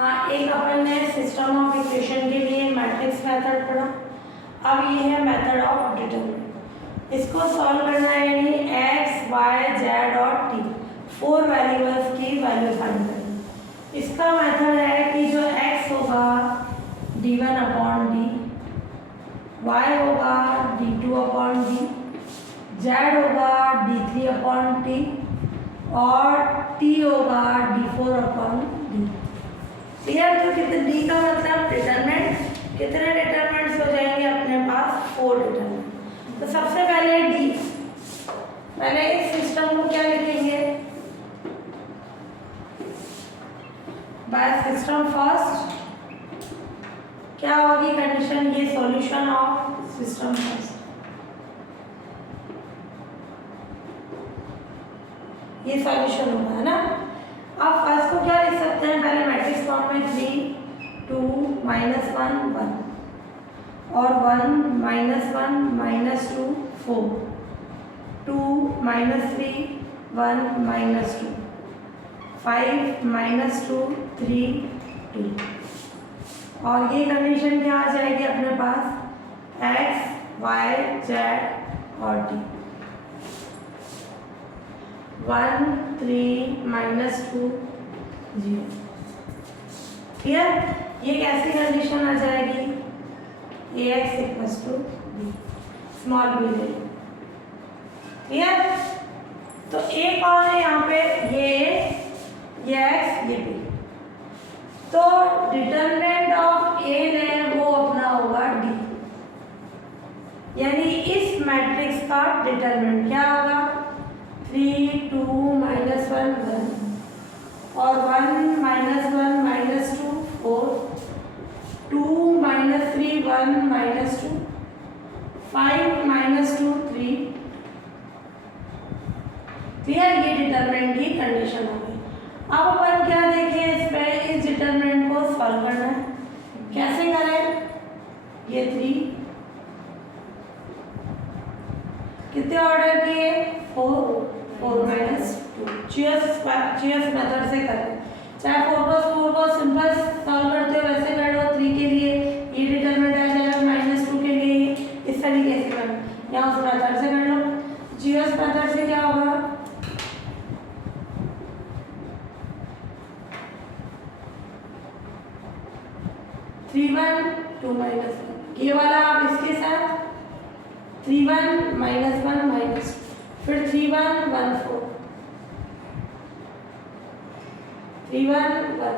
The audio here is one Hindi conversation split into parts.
हाँ, एक अपन ने सिस्टम ऑफ इक्वेशन के लिए मैट्रिक्स मेथड पढ़ा। अब ये है मेथड ऑफ डिटरमिनेंट। इसको सॉल्व करना है, यानी एक्स वाई जेड और टी 4 वेरिएबल्स की वैल्यू फाइंड करनी। इसका मेथड है कि जो एक्स होगा d1 अपॉन डी, वाई होगा d2 अपॉन डी, जेड होगा d3 अपॉन टी और टी होगा d4 अपॉन डी। क्लियर? तो कितने डी का मतलब डिटरमिनेंट, कितने डिटरमिनेंट्स हो जाएंगे अपने पास? 4 डिटरमिनेंट। तो सबसे पहले डी, पहले इस सिस्टम को क्या लिखेंगे? बाय सिस्टम फर्स्ट क्या होगी कंडीशन? ये सॉल्यूशन ऑफ सिस्टम फर्स्ट, ये सॉल्यूशन होगा, है ना। अब फर्स्ट को क्या लिख सकते हैं? पहले मैट्रिक्स फॉर्म में 3 2 -1 1 और 1 -1 -2 4 2 -3 1 -2 5 -2 3 2 और ये कंडीशन क्या आ जाएगी अपने पास? x y z और t 1 3 -2 0। क्लियर? ये कैसी कंडीशन आ जाएगी? ax = b, स्मॉल b ले लो। क्लियर? तो एक और है यहाँ पे, ये x ये b। तो डिटरमिनेंट ऑफ a ने वो अपना होगा d, यानी इस मैट्रिक्स का डिटरमिनेंट क्या होगा? 3 2 -1 1 और 1 -1 -2 4 2 -3 1 -2 5 -2 3। क्लियर? ये डिटरमिनेंट की कंडीशन हो गई। अब अपन क्या देखें इसमें? इस डिटरमिनेंट को सॉल्व करना है। कैसे करें? ये 3 कितने ऑर्डर किए? 4 -2 चीयर्स मेथड से करें। चाहे 4 + 4 को सिंपल सॉल्व करते हो वैसे कर लो। 3 के लिए ये डिटरमिनेंट आ जाएगा, -2 के लिए इस तरीके से कर, या उस मेथड से कर लो। चीयर्स मेथड से क्या होगा? 3 1 2 -1, ये वाला आप इसके साथ 3 1 -1 -2, फिर 3 1 1 4 3 1 1 4,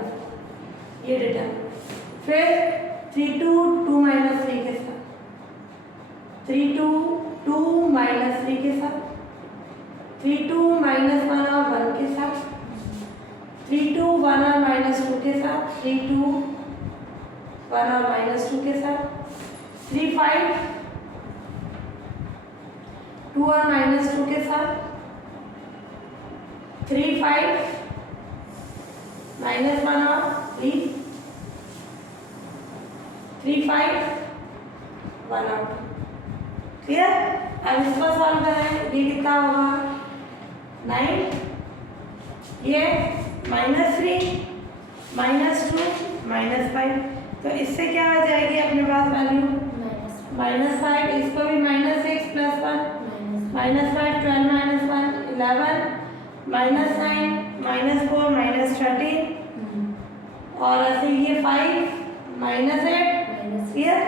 ये डिटरमिनेंट। फिर 3 2 2 -3 के साथ, 3 2 2 -3 के साथ, 3 2 -1 और 1 के साथ, 3 2 1 और -2 के साथ, 3 2 1 और -2 के साथ, 3 5 2 और -2 के साथ, 3 5 -1 और 3 3 5 1 और 2। क्लियर? अब इसको सॉल्व करें। ये कितना होगा? 9, ये -3 -2 -5, तो इससे क्या आ जाएगी अपने पास वैल्यू? -5। इसको भी -6 + 1 -5 12 -1 11 -9 -4 -13 और ऐसे ये 5 -8 क्लियर,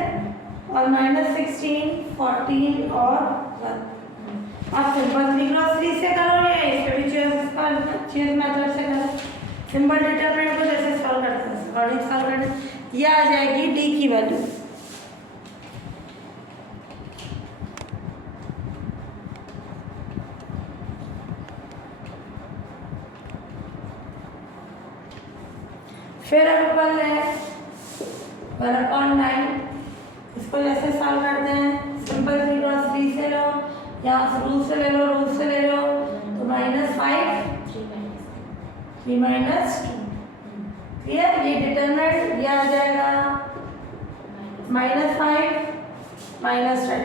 और -16 14 और 1। आप सिंपल 3 × 3 से करो या इस पे भी चेयर्स मेथड से करो। सिंपल डिटरमिनेंट को जैसे सॉल्व करते हैं अकॉर्डिंग सॉल्व करना। ये आ जाएगी डी की वैल्यू। फिर अपन ले 1/9, इसको जैसे सॉल्व करते हैं सिंपल 3 × 3 से लो या रूल से ले लो, तो -5 3 -2। क्लियर? ये डिटरमिनेंट ये आ जाएगा -5 -13,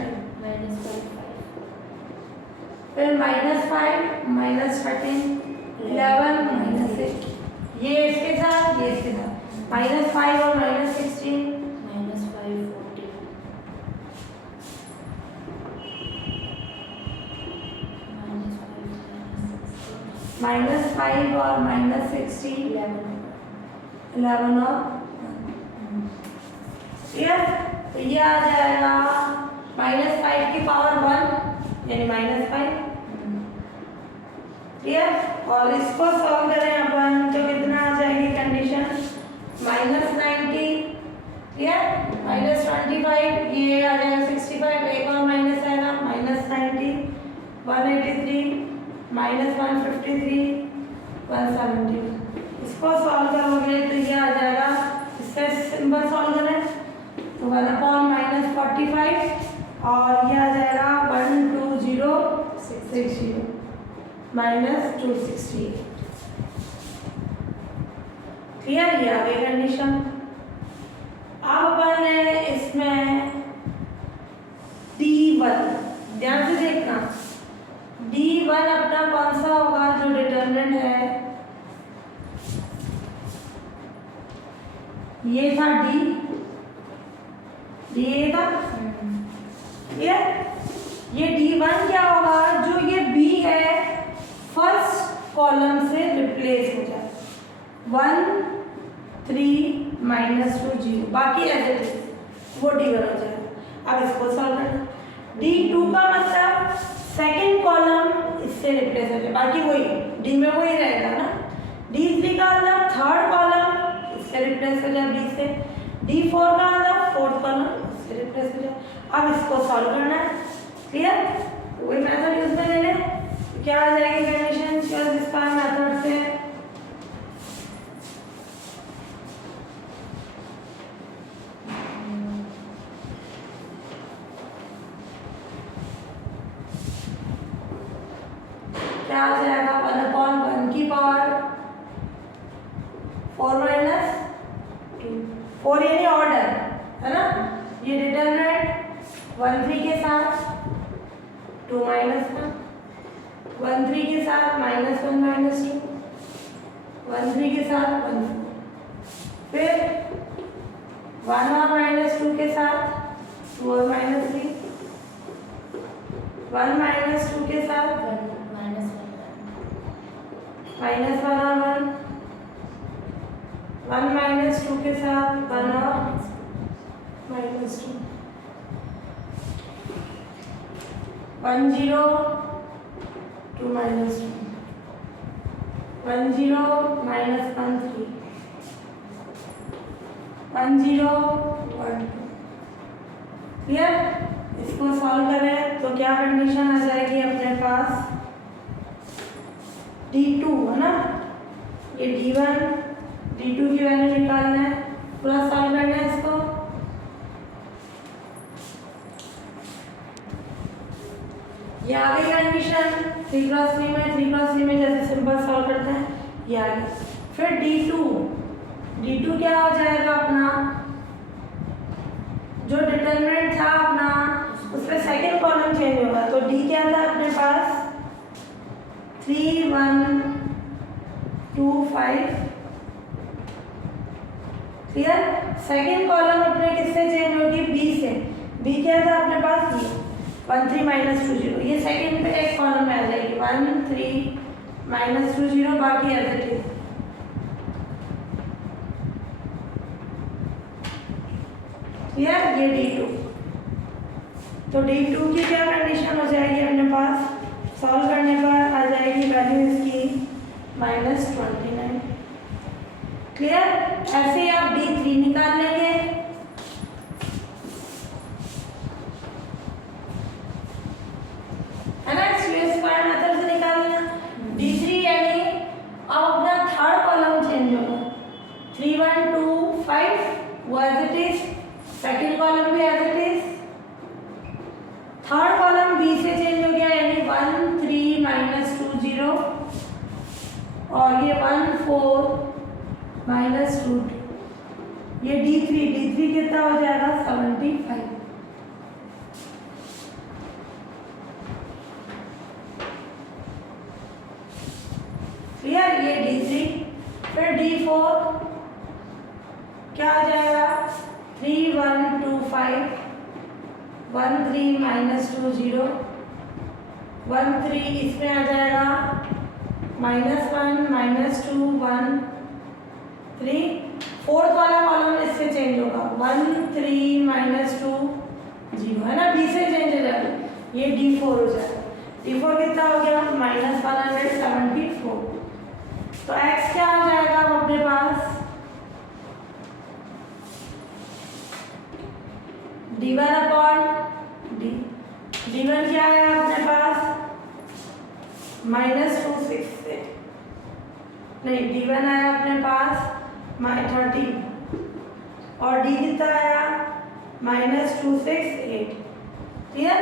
फिर -5 -13 11 -8, ये इसके साथ ये इसके साथ -5 और -16 -5 14 -5 और -16 11 और क्लियर। तो ये आ जाएगा -5 की पावर 1 यानी -5 क्लियर। और इसको सॉल्व करें अपन तो कितना आ जाएगी कंडीशन -90 क्लियर -25 ये आ जाएगा 65 एक और माइनस आएगा -90 183 -153 170। इसको सॉल्व करोगे तो ये आ जाएगा, इससे सिंपल सॉल्व करें तो 1/-45 और ये आ जाएगा 12060 -260 क्लियर। ये आ गई कंडीशन। अब अपन ने इसमें D1 ध्यान से देखना, D1 अपना कौन सा होगा जो डिटरमिनेंट है, ये था D ये था ये D1 क्या होगा, जो ये B है फर्स्ट कॉलम से रिप्लेस हो जाए 1 3 -2 0 बाकी ऐसे थे वो D1 हो जाएगा। अब इसको सॉल्व करना, D2 का मतलब सेकंड कॉलम इससे रिप्लेस हो जाए, बाकी वही D में वही रहेगा ना। D3 का मतलब थर्ड कॉलम इससे रिप्लेस हो जाए B से, D4 का मतलब फोर्थ कॉलम इससे रिप्लेस हो जाए। अब इसको सॉल्व करना है क्लियर, वही मेथड यूज में ले लें। क्या आ जाएगी कंडीशन चॉइस इसका मेथड से, क्या आ जाएगा 1/1 की पावर 4 - 2 4 यानी ऑर्डर है ना। ये डिटरमिनेंट 1 3 के साथ 2 -1 1 3 के साथ -1 -2 1 3 के साथ 1 4 फिर 1 और -2 के साथ 2 और -3 1 -2 के साथ -1 और 1 1 -2 के साथ 1 और -2 1 0 2 -2 1 0 -1 3 1 0 1 2 क्लियर। इसको सॉल्व करें तो क्या कंडीशन आ जाएगी अपने पास, D2 है ना, ये D1 D2 की वैल्यू निकालना है, पूरा सॉल्व करना है इसको। ये आ गई कंडीशन 3x3 में 3x3 में जैसे सिंपल सॉल्व करते हैं ये आ गया। फिर D2 क्या हो जाएगा अपना, जो डिटरमिनेंट था अपना उसमें सेकंड कॉलम चेंज होगा, तो D क्या था अपने पास 3 1 2 5 क्लियर। सेकंड कॉलम अपने किससे चेंज होगी B से, B क्या था अपने पास ये 1 3 -2 0, ये सेकंड पे एक कॉलम में आ जाएगी 1 3 -2 0 बाकी एज इट इज। क्लियर। ये D2, तो D2 की क्या कंडीशन हो जाएगी अपने पास, सॉल्व करने पर आ जाएगी वैल्यू इसकी -29 क्लियर। ऐसे ही आप D3 निकाल लेंगे, है ना, स्क्वायर मेथड से निकाल लेना। D3 यानी अब अपना थर्ड कॉलम चेंज होगा 3 1 2 5 वो as it is, second column भी as it is, third column B से चेंज हो गया यानी 1 3 -2 0 और ये 1 4 -2 2, ये D3 कितना हो जाएगा 75 क्लियर। ये D3 फिर D4 क्या आ जाएगा 3 1 2 5 1 3 -2 0 1 3 इसमें आ जाएगा -1 -2 1 3 फोर्थ वाला कॉलम इससे चेंज होगा 1 3 -2 0 है ना, बी से चेंज हो जाएगा, ये D4 हो जाएगा। D4 कितना हो गया -174। तो x क्या हो जाएगा अब अपने पास D1 अपॉन D। D1 क्या है अपने पास -268, नहीं D1 आया अपने पास -30 और D कितना आया -268, क्लियर।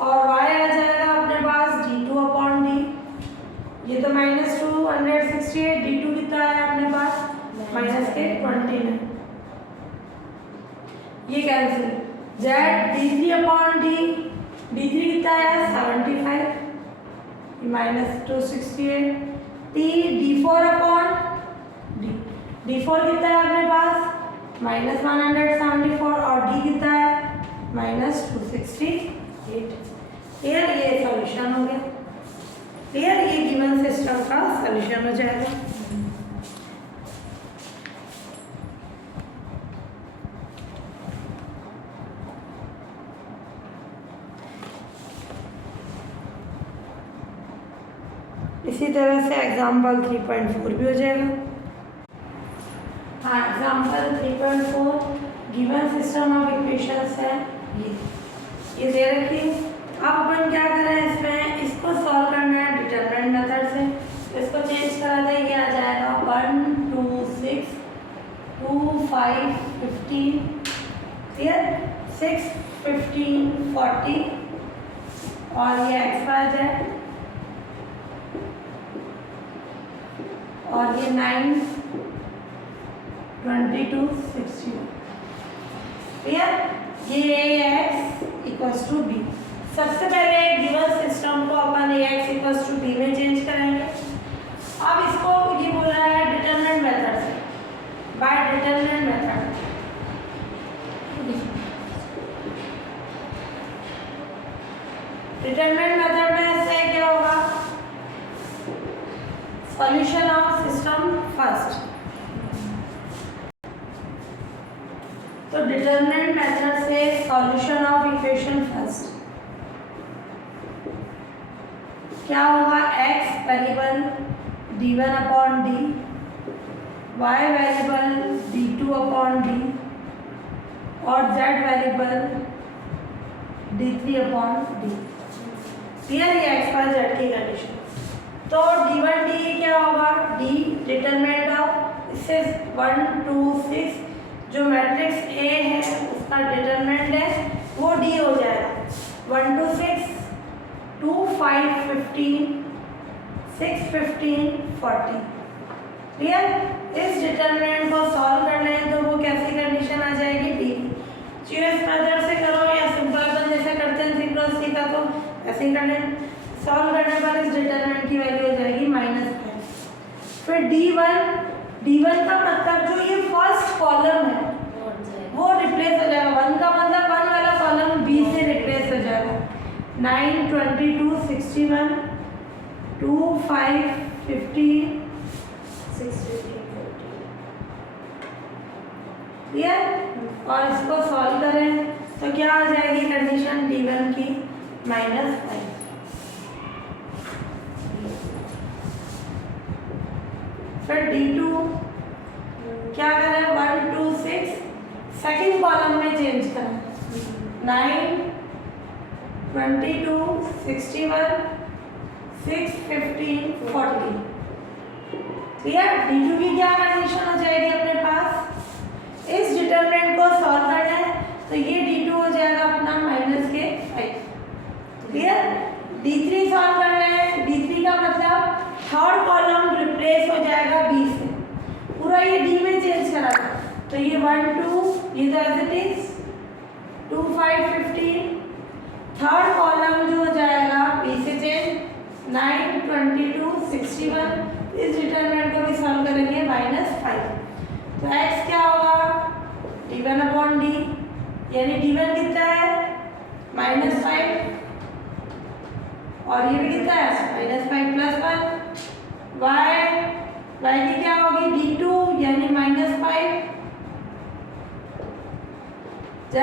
और y आ जाएगा अपने पास D2 अपॉन D, ये तो -268, D2 कितना आया अपने पास -29, ये cancel. Z D3 upon D, D3 कितना आया 75 -268, T D4 upon D, D4 कितना है अपने पास -174 और D कितना है -268। क्लियर, ये सॉल्यूशन हो गया। क्लियर, ये गिवन सिस्टम का सॉल्यूशन हो जाएगा। इसी तरह से एग्जाम्पल 3.4 भी हो जाएगा। हाँ, example 3.4 given system of equations है, ये दे रखी है। अब अपन क्या कर रहे हैं, इसमें इसको सॉल्व करना है डिटरमिनेंट मेथड से। तो इसको चेंज करा दें, ये आ जाएगा 1 2 6 2 5 15, क्लियर, 6 15 40 और ये x आ जाए और ये 9 22 60, क्लियर, ये x इक्वल्स टू बी। सबसे पहले गिवन सिस्टम को अपन ax इक्वल्स टू बी में चेंज करेंगे। अब इसको ये बोल रहा है डिटरमिनेंट मेथड से, by determinant method. Determinant method में से क्या होगा, सॉल्यूशन ऑफ सिस्टम फर्स्ट। तो डिटरमिनेंट मेथड से सॉल्यूशन ऑफ इक्वेशन फर्स्ट क्या होगा, x variable d1 upon d, y variable d2 upon d और z variable d3 upon d। Clear, ये x y z की कंडीशन। तो d1 d क्या होगा, d डिटरमिनेंट ऑफ, इससे 1 2 6 जो मैट्रिक्स A है उसका डिटरमिनेंट है वो D हो जाएगा। 1 2 6 2 5 15 6 15 40, क्लियर। इस डिटरमिनेंट को सॉल्व करना है तो वो कैसी कंडीशन आ जाएगी, D। GS मेथड से करो या सिंपल अपन जैसे करते हैं C क्रॉस C का, तो ऐसे ही करना है। सॉल्व करने पर इस डिटरमिनेंट की वैल्यू हो जाएगी -5। फिर D1 का मतलब जो ये फर्स्ट कॉलम है वो रिप्लेस हो जाएगा। 1 का मतलब 1 वाला कॉलम B से रिप्लेस हो जाएगा। 9 22 61 2 5 15 6 15 40, क्लियर। और इसको सॉल्व करें तो क्या आ जाएगी कंडीशन D1 की -5। फिर D2 क्या करें, 1 2 6 सेकेंड कॉलम में चेंज करें, 9 22 61 6 15 40, क्लियर। D2 की क्या कंडीशन हो जाएगी अपने पास, इस डिटरमिनेंट को सॉल्व करना है तो ये D2 हो जाएगा अपना -5, क्लियर। D3 सॉल्व करना है, D3 का मतलब थर्ड कॉलम रिप्लेस हो जाएगा B से, पूरा ये D में चेंज करा था तो ये 1 2 ये तो as it is 2 5 15, third column जो हो जाएगा B से चेंज 9 22 61। इस डिटरमिनेंट को भी सॉल्व करेंगे -5। तो x क्या होगा यानी d1 कितना है -5 और ये भी कितना है -5 + 1 y की क्या होगी d2 यानी -5 z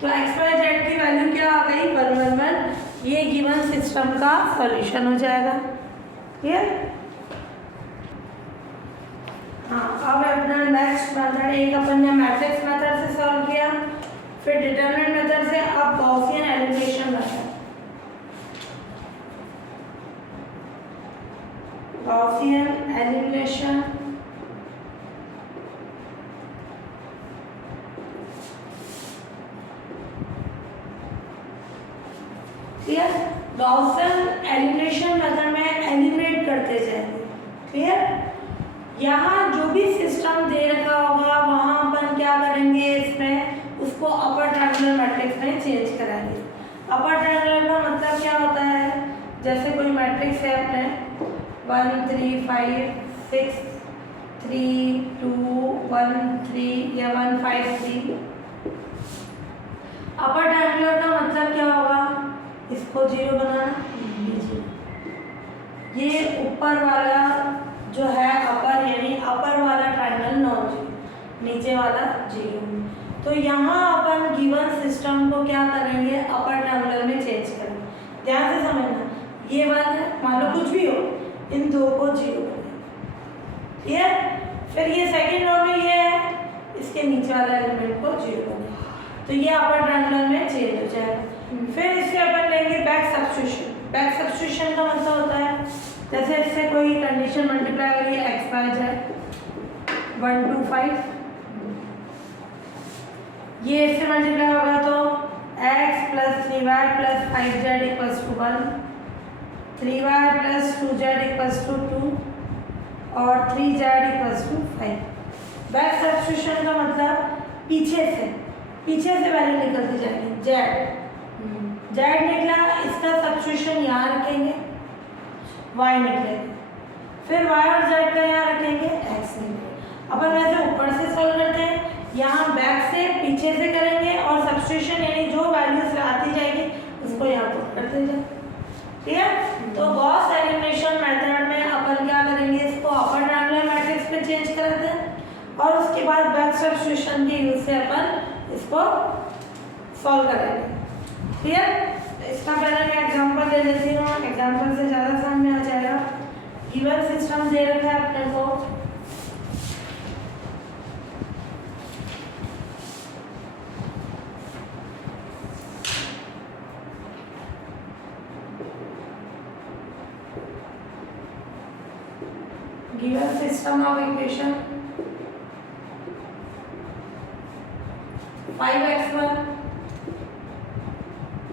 तो x y z की वैल्यू क्या आ गई 1 1 1 ये गिवन सिस्टम का सॉल्यूशन हो जाएगा क्लियर। हाँ अब अपना नेक्स्ट मेथड एक अपन ने मैट्रिक्स मेथड से सॉल्व किया, फिर डिटरमिनेंट मेथड से, अब Gaussian elimination method. Gaussian elimination clear. Gaussian elimination method में एलिमिनेट करते जाएंगे क्लियर। यहाँ जो भी सिस्टम दे रखा होगा वहाँ अपन क्या करेंगे इसमें उसको अपर ट्रायंगुलर मैट्रिक्स में चेंज कराएंगे। अपर ट्रायंगुलर का मतलब क्या होता है, जैसे कोई मैट्रिक्स है अपने 1 3 5 6 3 2 1 3 या 1 5 3। अपर ट्रायंगुलर का मतलब क्या होगा, इसको 0 बनाना, ये ऊपर वाला जो है अपर यानी अपर वाला ट्रायंगल नॉन जीरो, नीचे वाला 0। तो यहाँ अपन गिवन सिस्टम को क्या करेंगे अपर ट्रायंगुलर में चेंज करेंगे। ध्यान से समझना, ये वाला है मान लो कुछ भी हो, इन दो को 0 करेंगे ठीक है। फिर ये सेकंड रो में ये है, इसके नीचे वाला एलिमेंट को 0 करेंगे, तो ये अपर ट्रायंगुलर में चेंज हो जाएगा। फिर इससे अपन लेंगे बैक सब्स्टिट्यूशन। बैक सब्स्टिट्यूशन का मतलब होता है जैसे इससे कोई कंडीशन मल्टीप्लाई करिए x y z 1 2 5, ये इससे मल्टीप्लाई होगा तो x + 3y + 5z = 1, 3y + 2z = 2 और 3z = 5। बैक सब्स्टिट्यूशन का मतलब पीछे से वैल्यू निकलती जाएगी। z निकला, इसका सब्स्टिट्यूशन यहाँ रखेंगे, y निकलेगा, फिर y और z का यहाँ रखेंगे x निकलेगा। अपन वैसे ऊपर से सॉल्व करते हैं, यहाँ बैक से पीछे से करेंगे और सब्स्टिट्यूशन यानी जो वैल्यूज आती जाएगी उसको यहाँ पुट करते जाएंगे ठीक है। तो गॉस एलिमिनेशन मेथड में अपन क्या करेंगे, इसको अपर ट्रायंगुलर मैट्रिक्स में चेंज करते हैं और उसके बाद बैक सब्स्टिट्यूशन के यूज से अपन इसको सॉल्व करेंगे ठीक है। इसका पहले मैं एग्जांपल दे देती हूँ, एग्जांपल से ज़्यादा समझ में आ जाएगा। गिवन सिस्टम दे रखा है अपने को, given system of equation 5x1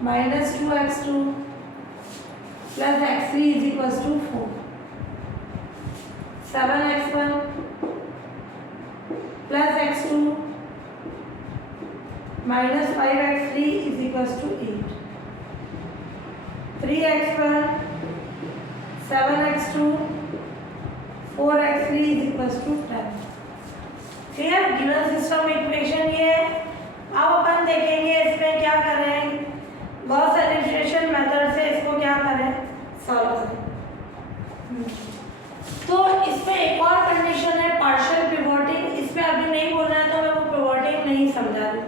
- 2x2 + x3 = 4, 7x1 + x2 - 5x3 = 8, 3x1 7x2 4x3 = 10 ठीक है। गिवन सिस्टम इक्वेशन ये है। अब अपन देखेंगे इसमें क्या करें, गॉस एलिमिनेशन मेथड से इसको क्या करें सॉल्व करें। तो इसमें एक और कंडीशन है पार्शियल पिवोटिंग, इसमें अभी नहीं बोलना है तो मैं वो पिवोटिंग नहीं समझा रही,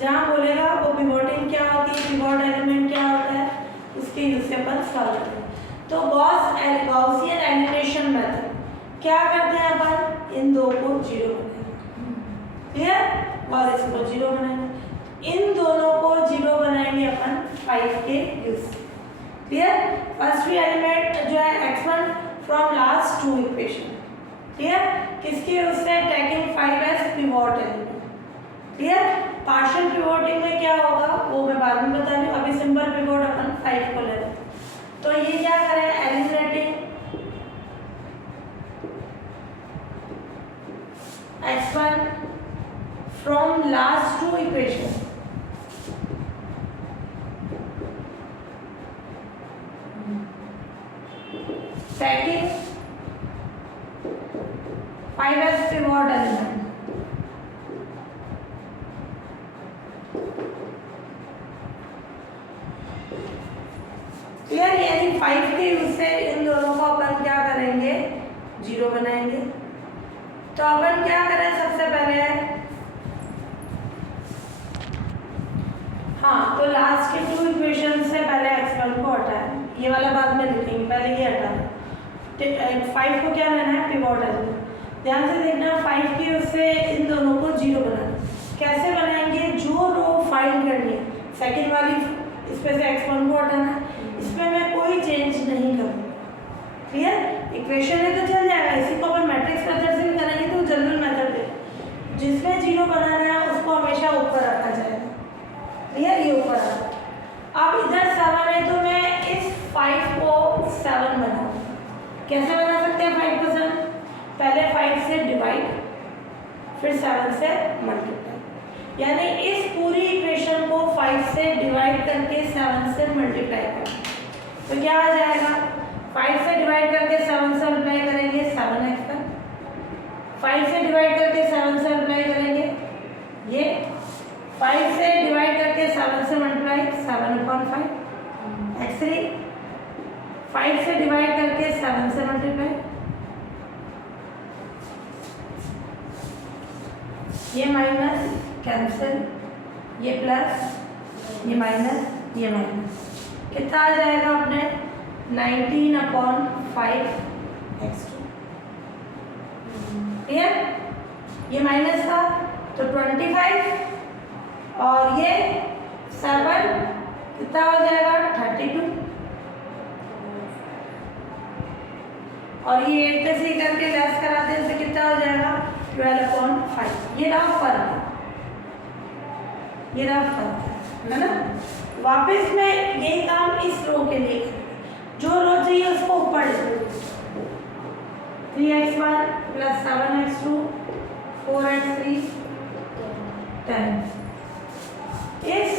जहाँ बोलेगा वो पिवोटिंग क्या होती है, पिवोट एलिमेंट क्या होता है, उसके यूज से अपन सॉल्व करें। तो गॉसियन एलिमिनेशन मेथड क्या करते हैं अपन, इन दो को 0 बनाएंगे क्लियर और इसको 0 बनाएंगे, इन दोनों को 0 बनाएंगे अपन 5 के यूज से क्लियर। फर्स्ट भी एलिमेंट जो है x1 from last 2 equation clear, किसके यूज से, taking 5 as pivot element clear. Partial pivoting में क्या होगा वो मैं बाद में बता रही हूँ, अभी सिंपल पिवोट अपन 5 को ले रहे हैं। तो ये क्या करें, eliminating x1 from last 2 equations taking 5 as pivot element zero बनाएंगे। तो अपन क्या करें सबसे पहले, हाँ तो लास्ट के 2 इक्वेशन से पहले x1 को हटाएं, ये वाला बाद में लिखेंगे, पहले ये हटाएं। 5 को क्या लेना है, पिवोट एलिमेंट। ध्यान से देखना, 5 की उससे इन दोनों को जीरो बनाना। कैसे बनाएंगे, जो रो फाइंड करनी है सेकंड वाली, इसमें से x1 को हटाना है, इसमें मैं कोई चेंज नहीं करूँगी। क्लियर, इक्वेशन है तो चल जाएगा। इसी को अपन मैट्रिक्स मेथड से भी करेंगे तो जनरल मेथड है, जिसमें जीरो बनाना है उसको हमेशा ऊपर रखा जाएगा। क्लियर, ये ऊपर आ। अब इधर 7 है तो मैं इस 5 को 7 बनाऊँ। कैसे बना सकते हैं 5 को 7, पहले 5 से डिवाइड, फिर 7 से मल्टीप्लाई, यानी इस पूरी इक्वेशन को 5 से डिवाइड करके 7 से मल्टीप्लाई करें तो क्या आ जाएगा, 5 से डिवाइड करके 7 से मल्टीप्लाई करेंगे 7x का, 5 से डिवाइड करके 7 से मल्टीप्लाई करेंगे ये, 5 से डिवाइड करके 7 से मल्टीप्लाई 7/5 x3, 5 से डिवाइड करके 7 से मल्टीप्लाई, ये माइनस कैंसिल, ये प्लस, ये माइनस, ये माइनस, कितना आ जाएगा अपने 19/5 x2। क्लियर, ये माइनस था तो 25 और ये 7 कितना हो जाएगा 32, और ये 8 से करके लेस कराते हैं तो कितना हो जाएगा 12/5। ये रहा फर्क, ये रहा फर्क है ना। वापस मैं यही काम इस रो के लिए, जो रो चाहिए उसको ऊपर 3x1 + 7x2 4x3 10, इस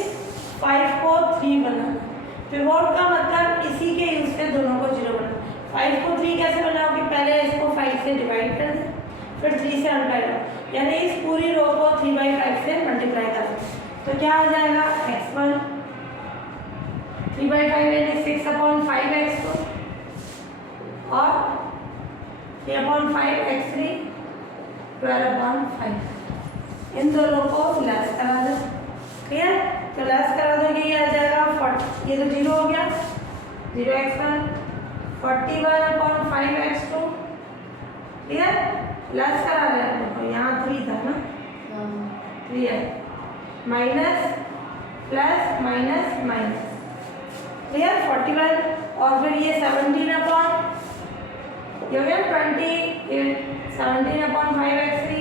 5 को 3 बनाना। पिवोट का मतलब इसी के यूज से दोनों को 0 बनाना। 5 को 3 कैसे बनाओगे, पहले इसको 5 से डिवाइड कर दें, फिर 3 से मल्टीप्लाई करो, यानी इस पूरी रो को 3/5 से मल्टीप्लाई करो तो क्या हो जाएगा x1 3/5 यानी 6/5 x2 और 3/5 x3 12/5। इन दोनों को लेस करा दो। क्लियर, तो लेस करा दो, ये आ जाएगा 40, ये तो 0 हो गया, 0x1 41/5 x2। क्लियर, लेस करा रहे हैं तो यहाँ 3 था ना, 3 है, minus plus minus minus, clear 41, और फिर ये 17 अपॉन, ये हो गया 20, ये 17/5 x3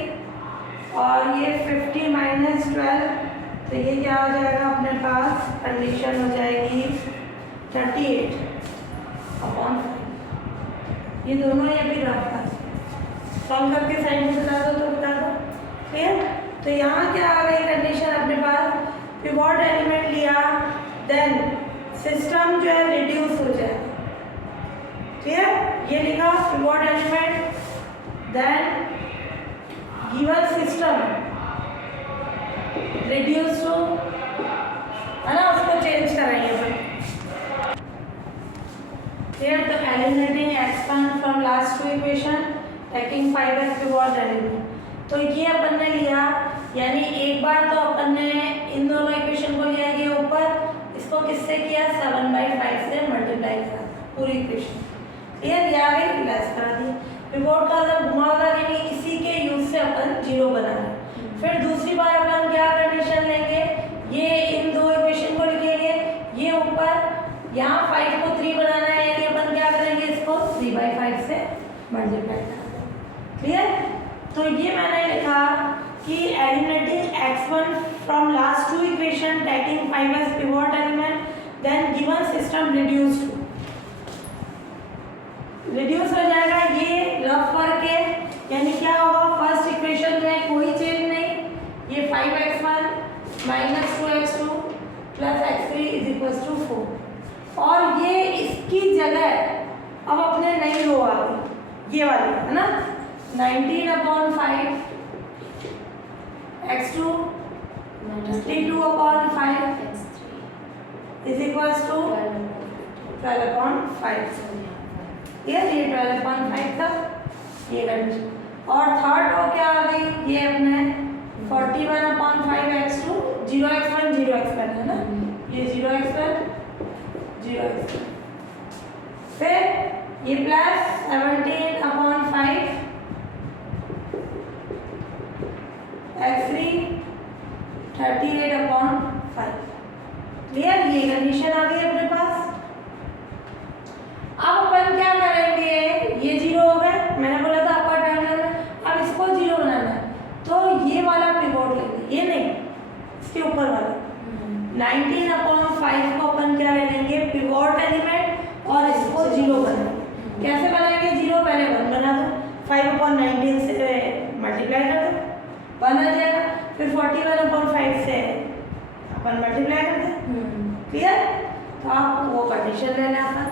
और ये 50 - 12, तो ये क्या हो जाएगा अपने पास, कंडीशन हो जाएगी 38/5। ये दोनों ये भी रफ था, सॉल्व करके साइड में बता दो तो बता दो। क्लियर, तो यहाँ क्या आ गई कंडीशन अपने पास, पिवोट एलिमेंट लिया देन सिस्टम जो है रिड्यूस हो जाएगा। क्लियर, ये लिखा pivot element then given system reduce to, है ना, उसको चेंज कराइए फिर। क्लियर, तो eliminating x1 from last 2 equation taking 5 as pivot element, तो ये अपन ने लिया, यानी एक बार तो अपन ने इन दोनों इक्वेशन को लिया, ये ऊपर, इसको किससे किया 7/5 से मल्टीप्लाई करा पूरी इक्वेशन। क्लियर, ये आ गई, लेस करा दी। पिवोट का मतलब घुमावदार, यानी इसी के यूज से अपन 0 बना रहे। फिर दूसरी बार अपन क्या कंडीशन लेंगे, ये इन 2 इक्वेशन को लिखेंगे, ये ऊपर, यहाँ 5 को 3 बनाना है, यानी अपन क्या करेंगे, इसको 3/5 से मल्टीप्लाई करेंगे। क्लियर, तो ये मैंने लिखा कि eliminating x1 from last 2 equation taking 5 as pivot element then given system reduced, reduce हो जाएगा, ये रफ वर्क है, यानी क्या होगा, फर्स्ट इक्वेशन में कोई चेंज नहीं, ये 5x1 - 2x2 + x3 = 4, और ये इसकी जगह अब अपने नई रो आ गई, ये वाली है ना, 19/5 x2 52/5 = 12/5। ये 12/5 था। ये कंडीशन। और थर्ड रो क्या आ गई, ये अपने 41/5x2 0x1 0x1 है ना, ये 0x1 0x1, फिर ये प्लस 17/5 x3 38/5। क्लियर, ये कंडीशन आ गई अपने पास। अब अपन क्या करेंगे, ये जीरो हो गए, मैंने बोला था अपर ट्रायंगल में, अब इसको जीरो बनाना है तो ये वाला पिवोट लेंगे, ये नहीं, इसके ऊपर वाला 19/5 को अपन क्या ले लेंगे, पिवोट एलिमेंट, और इसको जीरो बनाएंगे। कैसे बनाएंगे जीरो, पहले 1 बना दो, 5/19 से मल्टीप्लाई कर दो, 1 आ जाएगा, फिर 41/5 से अपन मल्टीप्लाई कर दें। क्लियर, तो आप वो कंडीशन ले लें अपन।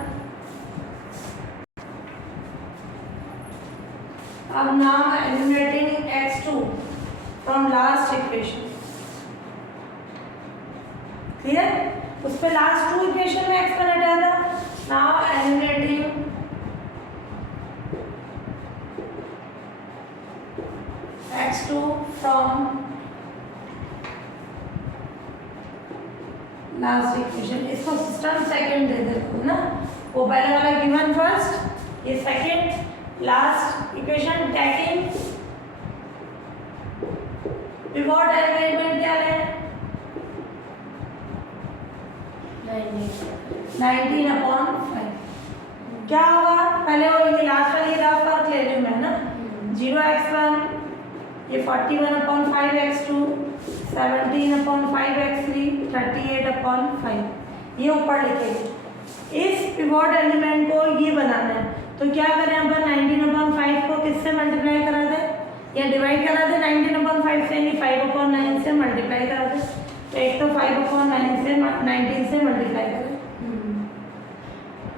अब now eliminating x2 from last equation. Clear? उस पे last two equation में x का हटा था. Now eliminating x2 from last equation. इसको सिस्टम सेकंड दे देते हैं ना, वो पहले वाला गिवन फर्स्ट, ये second, last equation tacking pivot element क्या है 19/5। क्या होगा, पहले वो ये लास्ट वाली ग्राफ पर ले लूँ मैं ना, 0x1, ये 41/5 x2, 17/5 x3, 38/5, ये ऊपर लिखेंगे। इस पिवोट एलिमेंट को ये बनाना है, तो क्या करें अपन 19/5 को किससे मल्टीप्लाई करा दें या डिवाइड करा दें, 19/5 से, यानी 5/9 से मल्टीप्लाई करा दें। तो एक तो 5/9 से 19 से मल्टीप्लाई करें,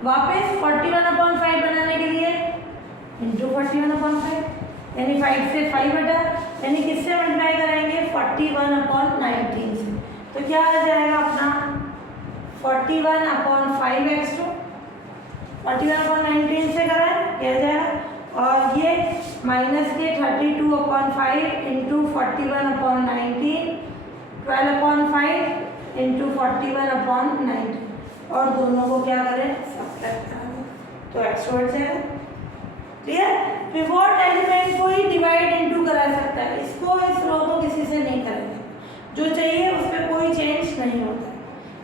वापस 41/5 बनाने के लिए इंटू 41/5, यानी 5 से 5 हटा, यानी किससे मल्टीप्लाई करेंगे 41/19 से। तो क्या आ जाएगा अपना 41/5 x2, 41/19 से कराएं, क्या जाएगा, और ये माइनस के 32/5 इंटू 41/19, 12/5 इंटू 41/19, और दोनों को क्या करें सब्ट्रैक्ट करा दें, तो x हट जाएगा। क्लियर, पिवोट एलिमेंट को ही डिवाइड इंटू करा सकता है, इसको इस रो को किसी से नहीं करेंगे, जो चाहिए उस पर कोई चेंज नहीं होता है।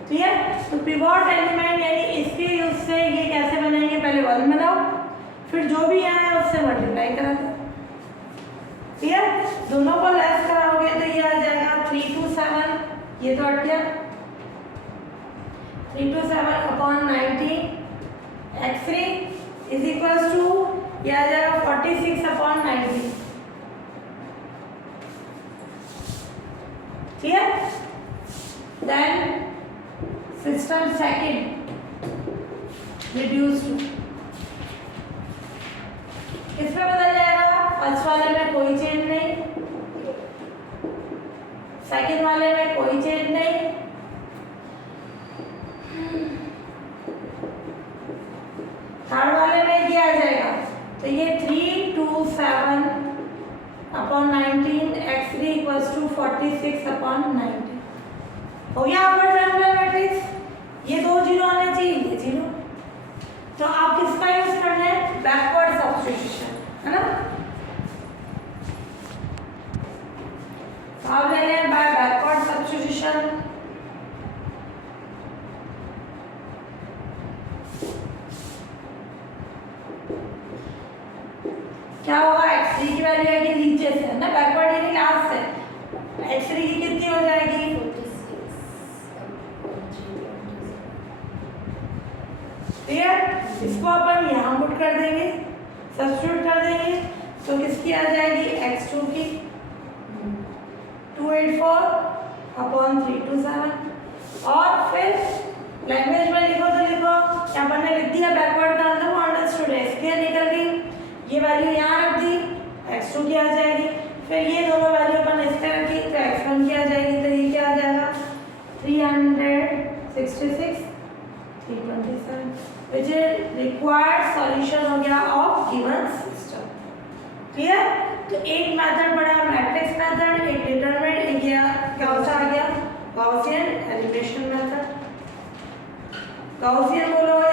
क्लियर, तो पिवोट एलिमेंट यानी इसके यूज से ये कैसे बनाएंगे, पहले 1 बनाओ, फिर जो भी यहाँ है उससे मल्टीप्लाई करा दो। क्लियर, दोनों को लेस कराओगे तो ये आ जाएगा 327, ये तो हट गया, 327/19 x3 इज इक्वल्स टू, ये आ जाएगा 46/19। Clear, then system second reduce to, इसमें बदल जाएगा, फर्स्ट वाले में कोई चेंज नहीं, सेकंड वाले में कोई चेंज नहीं, थर्ड वाले में क्या आ जाएगा, तो ये 327/19 x3 इक्वल्स टू 46/19 हो गया अपर ट्रायंगुलर मैट्रिक्स। ये दो जीरो आने चाहिए, ये जीरो, तो आप किसका यूज करना है, बैकवर्ड सब्स्टिट्यूशन, है ना, आप ले लें बाय बैकवर्ड सब्स्टिट्यूशन। क्या होगा, x3 की वैल्यू आएगी नीचे से, है ना, बैकवर्ड यानी लास्ट से, x3 की कितनी हो जाएगी, क्लियर, इसको अपन यहाँ पुट कर देंगे, सब्स्टिट्यूट कर देंगे, तो किसकी आ जाएगी x2 की 284/327, और फिर लैंग्वेज में लिखो तो लिखो, यहाँ पर ने लिख दिया बैकवर्ड का आंसर, वो अंडरस्टूड है, इसके निकल गई, ये वैल्यू यहाँ रख दी, x2 की आ जाएगी, फिर ये दोनों वैल्यू अपन इस पे रखी तो x1 की आ जाएगी, तो ये क्या आ जाएगा 366 327, which is required solution हो गया of given system। क्लियर? तो एक मेथड पढ़ा मैट्रिक्स मेथड, एक डिटरमिनेंट, एक कौन सा आ गया गॉसियन एलिमिनेशन मेथड। गॉसियन बोलो